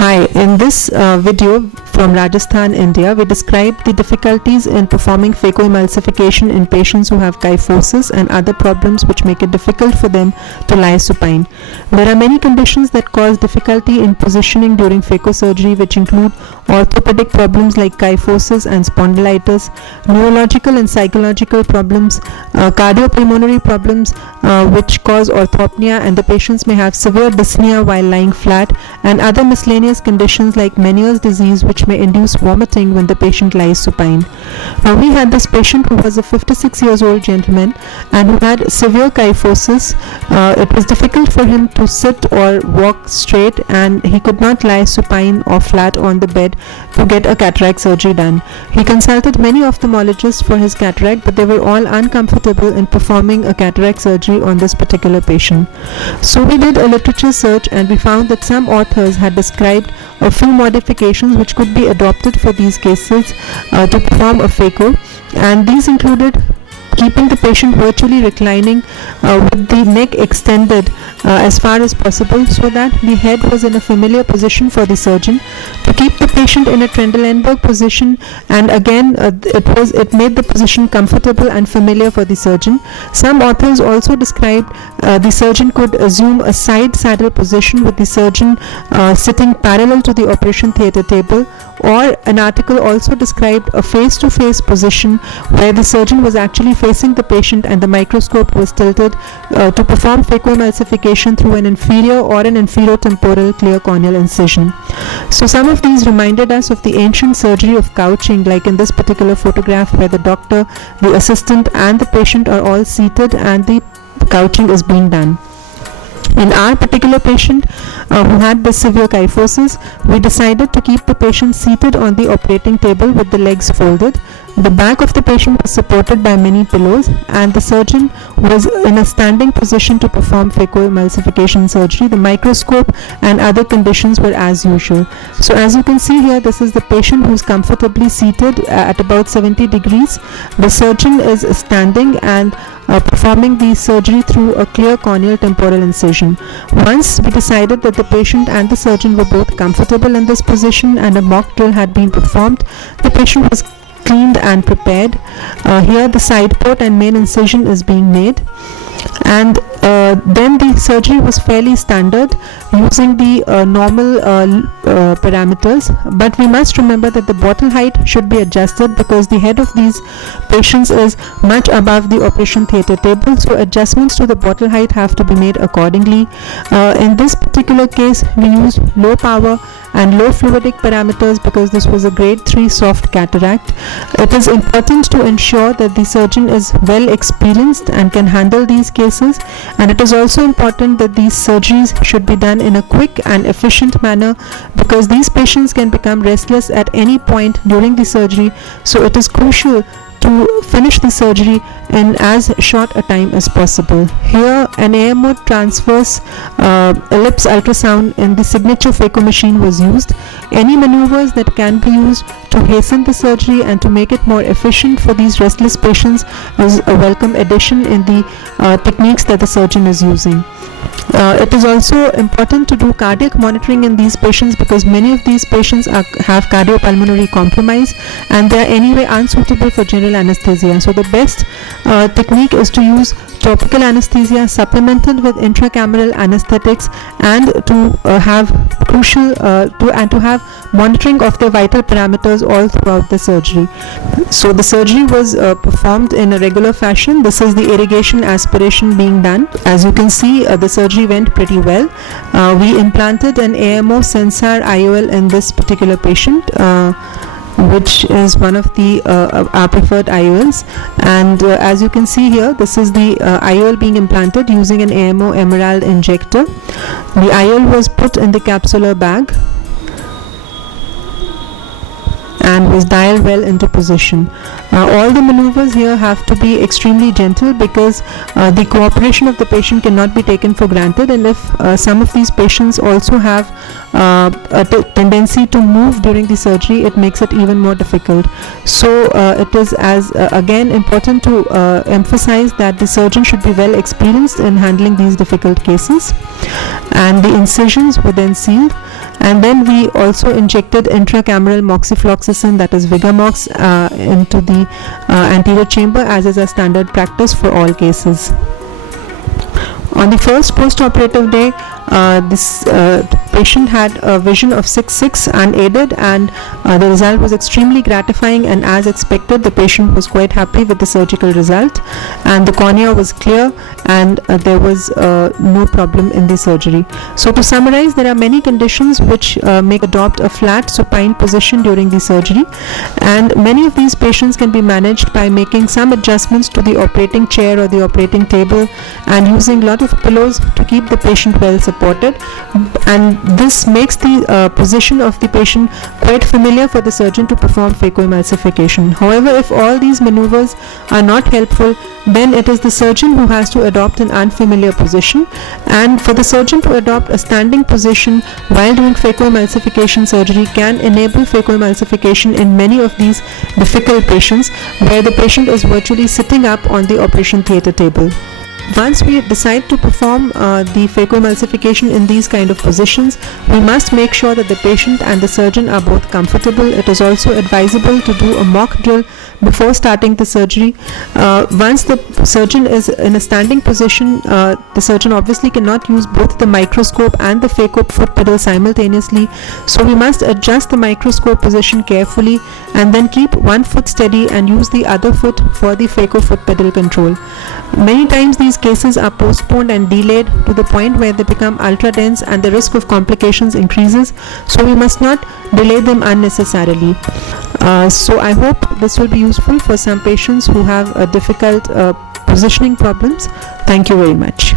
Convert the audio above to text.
Hi, in this video from Rajasthan, India, we describe the difficulties in performing phacoemulsification in patients who have kyphosis and other problems which make it difficult for them to lie supine. There are many conditions that cause difficulty in positioning during phacosurgery, which include orthopedic problems like kyphosis and spondylitis, neurological and psychological problems, cardiopulmonary problems which cause orthopnea, and the patients may have severe dyspnea while lying flat, and other miscellaneous conditions like Meniere's disease which may induce vomiting when the patient lies supine. Now, we had this patient who was a 56 years old gentleman and who had severe kyphosis. It was difficult for him to sit or walk straight, and he could not lie supine or flat on the bed to get a cataract surgery done. He consulted many ophthalmologists for his cataract, but they were all uncomfortable in performing a cataract surgery on this particular patient. So we did a literature search and we found that some authors had described a few modifications which could be adopted for these cases to perform a phaco, and these included keeping the patient virtually reclining with the neck extended as far as possible so that the head was in a familiar position for the surgeon, to keep the patient in a Trendelenburg position, and again it made the position comfortable and familiar for the surgeon. Some authors also described the surgeon could assume a side saddle position with the surgeon sitting parallel to the operation theatre table, or an article also described a face-to-face position where the surgeon was actually facing the patient and the microscope was tilted to perform phacoemulsification through an inferior or an infero-temporal clear corneal incision. So some of these reminded us of the ancient surgery of couching, like in this particular photograph where the doctor, the assistant and the patient are all seated and the couching is being done. In our particular patient who had this severe kyphosis, we decided to keep the patient seated on the operating table with the legs folded. The back of the patient was supported by many pillows, and the surgeon was in a standing position to perform phacoemulsification surgery. The microscope and other conditions were as usual. So as you can see here, this is the patient who is comfortably seated at about 70 degrees. The surgeon is standing and performing the surgery through a clear corneal temporal incision. Once we decided that the patient and the surgeon were both comfortable in this position and a mock drill had been performed, the patient was cleaned and prepared. Here the side port and main incision is being made, and then the surgery was fairly standard using the normal parameters, but we must remember that the bottle height should be adjusted because the head of these patients is much above the operation theatre table, so adjustments to the bottle height have to be made accordingly. In this particular case, we used low power and low fluidic parameters because this was a grade 3 soft cataract. It is important to ensure that the surgeon is well experienced and can handle these cases, and it is also important that these surgeries should be done in a quick and efficient manner because these patients can become restless at any point during the surgery, so it is crucial to finish the surgery in as short a time as possible. Here an AMO transverse ellipse ultrasound in the signature phaco machine was used. Any maneuvers that can be used to hasten the surgery and to make it more efficient for these restless patients is a welcome addition in the techniques that the surgeon is using. It is also important to do cardiac monitoring in these patients because many of these patients have cardiopulmonary compromise and they are anyway unsuitable for general anesthesia. So the best technique is to use topical anesthesia supplemented with intracameral anesthetics, and to have monitoring of their vital parameters all throughout the surgery. So the surgery was performed in a regular fashion. This is the irrigation aspiration being done. As you can see, the surgery went pretty well. We implanted an AMO sensor IOL in this particular patient, which is one of the our preferred IOLs, and as you can see here, this is the IOL being implanted using an AMO emerald injector. The IOL was put in the capsular bag and was dialed well into position. All the maneuvers here have to be extremely gentle because the cooperation of the patient cannot be taken for granted, and if some of these patients also have a tendency to move during the surgery, it makes it even more difficult. So it is again important to emphasize that the surgeon should be well experienced in handling these difficult cases. And the incisions were then sealed, and then we also injected intracameral moxifloxacin, that is Vigamox, into the anterior chamber, as is a standard practice for all cases. On the first post-operative day, this patient had a vision of 6/6 unaided, and the result was extremely gratifying, and as expected the patient was quite happy with the surgical result, and the cornea was clear, and there was no problem in the surgery. So to summarize, there are many conditions which make adopt a flat supine position during the surgery, and many of these patients can be managed by making some adjustments to the operating chair or the operating table, and using a lot of pillows to keep the patient well supported, and this makes the position of the patient quite familiar for the surgeon to perform phacoemulsification. However, if all these maneuvers are not helpful, then it is the surgeon who has to adopt an unfamiliar position, and for the surgeon to adopt a standing position while doing phacoemulsification surgery can enable phacoemulsification in many of these difficult patients where the patient is virtually sitting up on the operation theatre table. Once we decide to perform the phacoemulsification in these kind of positions, we must make sure that the patient and the surgeon are both comfortable. It is also advisable to do a mock drill before starting the surgery. Once the surgeon is in a standing position, the surgeon obviously cannot use both the microscope and the phaco foot pedal simultaneously, so we must adjust the microscope position carefully and then keep one foot steady and use the other foot for the phaco foot pedal control. Many times these cases are postponed and delayed to the point where they become ultra dense and the risk of complications increases, so we must not delay them unnecessarily. So I hope this will be useful for some patients who have difficult positioning problems. Thank you very much.